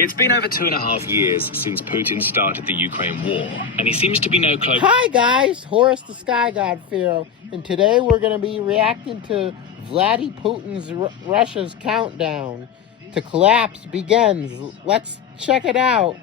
It's been over 2.5 years since Putin started the Ukraine war, and he seems to be no closer. Hi guys, Horus the Sky God Pharaoh, and today we're going to be reacting to Vladimir Putin's Russia's countdown to collapse begins. Let's check it out.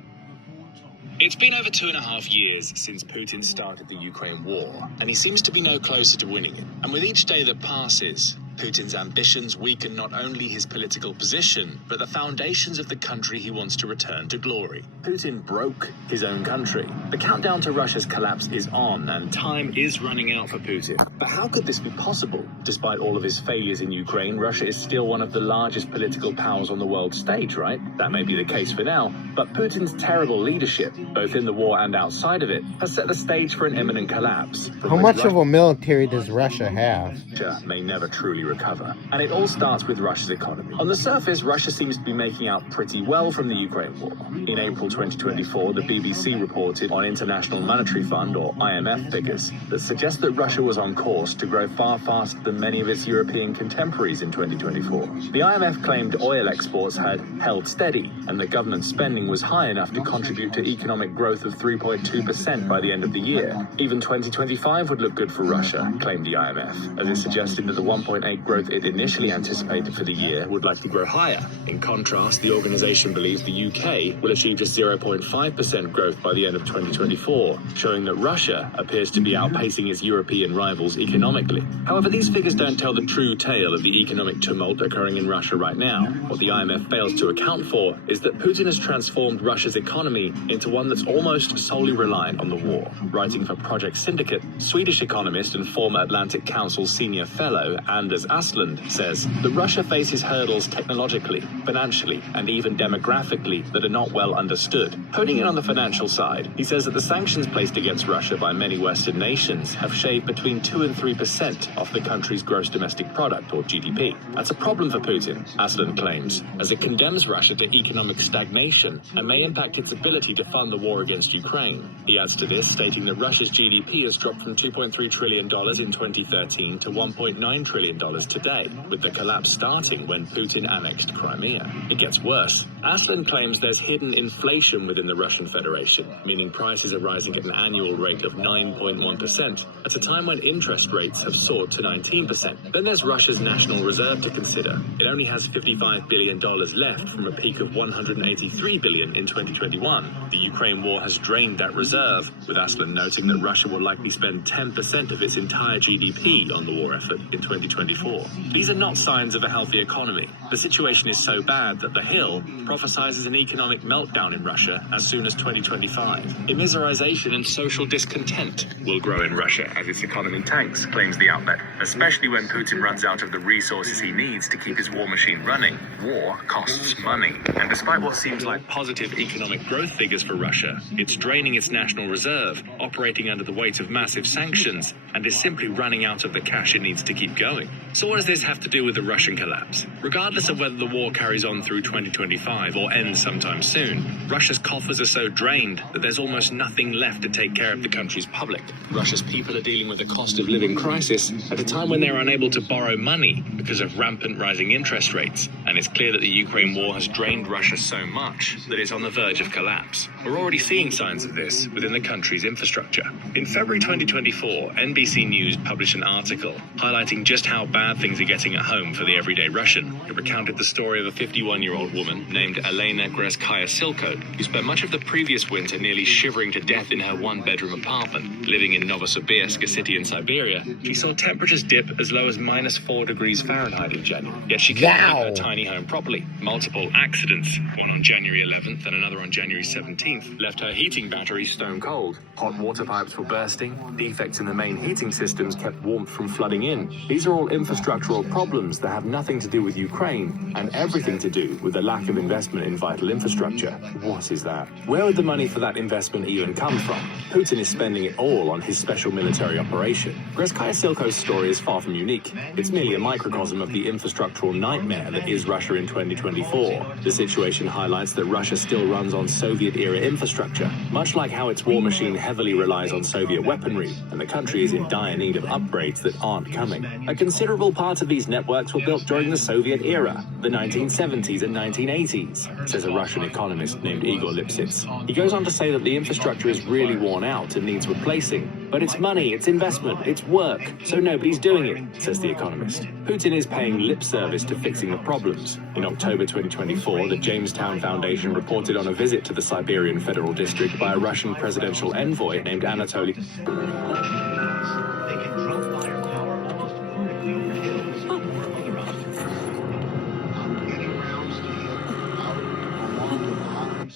It's been over 2.5 years since Putin started the Ukraine war, and he seems to be no closer to winning it. And with each day that passes, Putin's ambitions weaken not only his political position, but the foundations of the country he wants to return to glory. Putin broke his own country. The countdown to Russia's collapse is on, and time is running out for Putin. But how could this be possible? Despite all of his failures in Ukraine, Russia is still one of the largest political powers on the world stage, right? That may be the case for now, but Putin's terrible leadership, both in the war and outside of it, has set the stage for an imminent collapse. How much of a military does Russia have? Russia may never truly recover. And it all starts with Russia's economy. On the surface, Russia seems to be making out pretty well from the Ukraine war. In April 2024, the BBC reported on International Monetary Fund, or IMF, figures that suggest that Russia was on course to grow far faster than many of its European contemporaries in 2024. The IMF claimed oil exports had held steady, and that government spending was high enough to contribute to economic growth of 3.2% by the end of the year. Even 2025 would look good for Russia, claimed the IMF, as it suggested that the 1.8% growth it initially anticipated for the year would likely grow higher. In contrast, the organization believes the UK will achieve just 0.5% growth by the end of 2024, showing that Russia appears to be outpacing its European rivals economically. However, these figures don't tell the true tale of the economic tumult occurring in Russia right now. What the IMF fails to account for is that Putin has transformed Russia's economy into one that's almost solely reliant on the war. Writing for Project Syndicate, Swedish economist and former Atlantic Council senior fellow Anders Asplund says that Russia faces hurdles technologically, financially, and even demographically that are not well understood. Honing in on the financial side, he says that the sanctions placed against Russia by many Western nations have shaved between 2 and 3% off the country's gross domestic product, or GDP. That's a problem for Putin, Asplund claims, as it condemns Russia to economic stagnation and may impact its ability to fund the war against Ukraine. He adds to this, stating that Russia's GDP has dropped from $2.3 trillion in 2013 to $1.9 trillion today, with the collapse starting when Putin annexed Crimea. It gets worse. Asplund claims there's hidden inflation within the Russian Federation, meaning prices are rising at an annual rate of 9.1%, at a time when interest rates have soared to 19%. Then there's Russia's national reserve to consider. It only has $55 billion left from a peak of $183 billion in 2021. The Ukraine war has drained that reserve, with Asplund noting that Russia will likely spend 10% of its entire GDP on the war effort in 2024. These are not signs of a healthy economy. The situation is so bad that The Hill prophesies an economic meltdown in Russia as soon as 2025. Immiserization and social discontent will grow in Russia as its economy tanks, claims the outlet, especially when Putin runs out of the resources he needs to keep his war machine running. War costs money, and despite what seems like positive economic growth figures for Russia, it's draining its national reserve, operating under the weight of massive sanctions, and is simply running out of the cash it needs to keep going. So what does this have to do with the Russian collapse? Regardless of whether the war carries on through 2025 or ends sometime soon, Russia's coffers are so drained that there's almost nothing left to take care of the country's public. Russia's people are dealing with a cost of living crisis at a time when they're unable to borrow money because of rampant rising interest rates, and it's clear that the Ukraine war has drained Russia so much that it's on the verge of collapse. We're already seeing signs of this within the country's infrastructure. In February 2024, NBC News published an article highlighting just how bad things are getting at home for the everyday Russian. It recounted the story of a 51-year-old woman named Elena Greskaya-Silko, who spent much of the previous winter nearly shivering to death in her one-bedroom apartment. Living in Novosibirsk, a city in Siberia, she saw temperatures dip as low as -4 degrees Fahrenheit in January. Yet she couldn't keep her tiny home properly. Multiple accidents, one on January 11th and another on January 17th, left her heating battery stone cold. Hot water pipes were bursting. Defects in the main heating systems kept warmth from flooding in. These are all infrastructural problems that have nothing to do with Ukraine and everything to do with the lack of investment in vital infrastructure. What is that? Where would the money for that investment even come from? Putin is spending it all on his special military operation. Greskaya-Silko's story is far from unique. It's merely a microcosm of the infrastructural nightmare that is Russia in 2024. The situation highlights that Russia still runs on Soviet-era infrastructure, much like how its war machine heavily relies on Soviet weaponry, and the country is in dire need of upgrades that aren't coming. A considerable considerable parts of these networks were built during the Soviet era, the 1970s and 1980s, says a Russian economist named Igor Lipsitz. He goes on to say that the infrastructure is really worn out and needs replacing. But it's money, it's investment, it's work, so nobody's doing it, says the economist. Putin is paying lip service to fixing the problems. In October 2024, the Jamestown Foundation reported on a visit to the Siberian Federal District by a Russian presidential envoy named Anatoly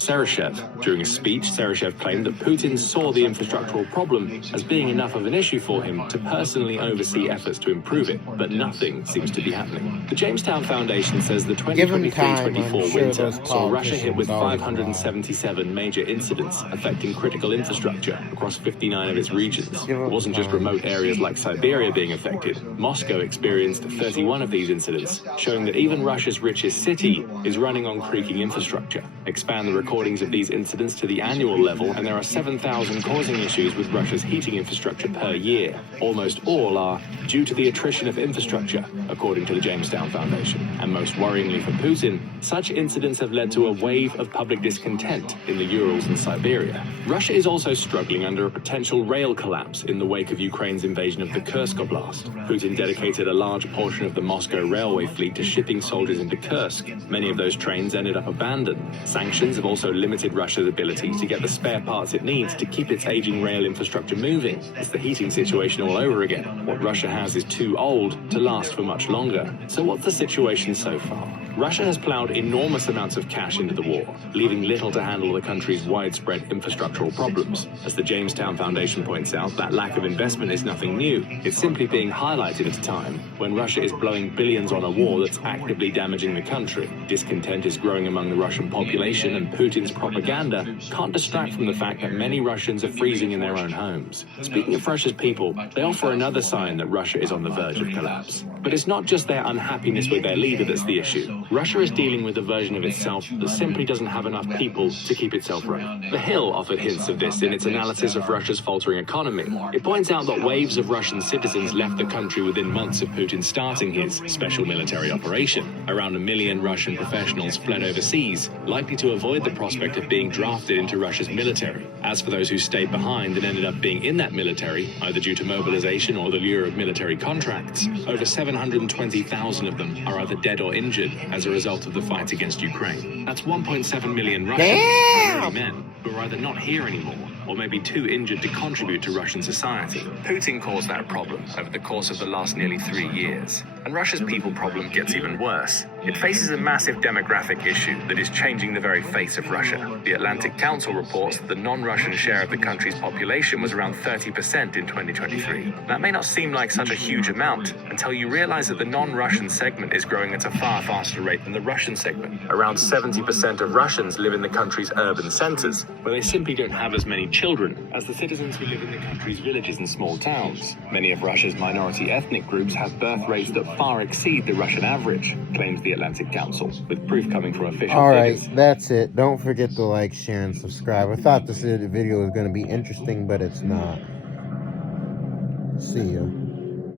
Seryshev. During a speech, Seryshev claimed that Putin saw the infrastructural problem as being enough of an issue for him to personally oversee efforts to improve it, but nothing seems to be happening. The Jamestown Foundation says the 2023-24 winter saw Russia hit with 577 major incidents affecting critical infrastructure across 59 of its regions. It wasn't just remote areas like Siberia being affected. Moscow experienced 31 of these incidents, showing that even Russia's richest city is running on creaking infrastructure. Expand the recordings of these incidents to the annual level, and there are 7,000 causing issues with Russia's heating infrastructure per year. Almost all are due to the attrition of infrastructure, according to the Jamestown Foundation. And most worryingly for Putin, such incidents have led to a wave of public discontent in the Urals and Siberia. Russia is also struggling under a potential rail collapse in the wake of Ukraine's invasion of the Kursk Oblast. Putin dedicated a large portion of the Moscow railway fleet to shipping soldiers into Kursk. Many of those trains ended up abandoned. Sanctions have also limited Russia's ability to get the spare parts it needs to keep its aging rail infrastructure moving. It's the heating situation all over again. What Russia has is too old to last for much longer. So what's the situation so far? Russia has plowed enormous amounts of cash into the war, leaving little to handle the country's widespread infrastructural problems. As the Jamestown Foundation points out, that lack of investment is nothing new. It's simply being highlighted at a time when Russia is blowing billions on a war that's actively damaging the country. Discontent is growing among the Russian population, and Putin's propaganda can't distract from the fact that many Russians are freezing in their own homes. Speaking of Russia's people, they offer another sign that Russia is on the verge of collapse. But it's not just their unhappiness with their leader that's the issue. Russia is dealing with a version of itself that simply doesn't have enough people to keep itself running. The Hill offered hints of this in its analysis of Russia's faltering economy. It points out that waves of Russian citizens left the country within months of Putin starting his special military operation. Around 1 million Russian professionals fled overseas, likely to avoid the prospect of being drafted into Russia's military. As for those who stayed behind and ended up being in that military, either due to mobilization or the lure of military contracts, over 720,000 of them are either dead or injured as a result of the fight against Ukraine. That's 1.7 million Russians, primarily men, who are either not here anymore or maybe too injured to contribute to Russian society. Putin caused that problem over the course of the last nearly 3 years. And Russia's people problem gets even worse. It faces a massive demographic issue that is changing the very face of Russia. The Atlantic Council reports that the non-Russian share of the country's population was around 30% in 2023. That may not seem like such a huge amount until you realize that the non-Russian segment is growing at a far faster rate than the Russian segment. Around 70% of Russians live in the country's urban centers, where they simply don't have as many children as the citizens who live in the country's villages and small towns. Many of Russia's minority ethnic groups have birth rates that far exceed the Russian average, claims the Atlantic Council, with proof coming from official figures. Alright, that's it. Don't forget to like, share, and subscribe. I thought this video was going to be interesting, but it's not. See you.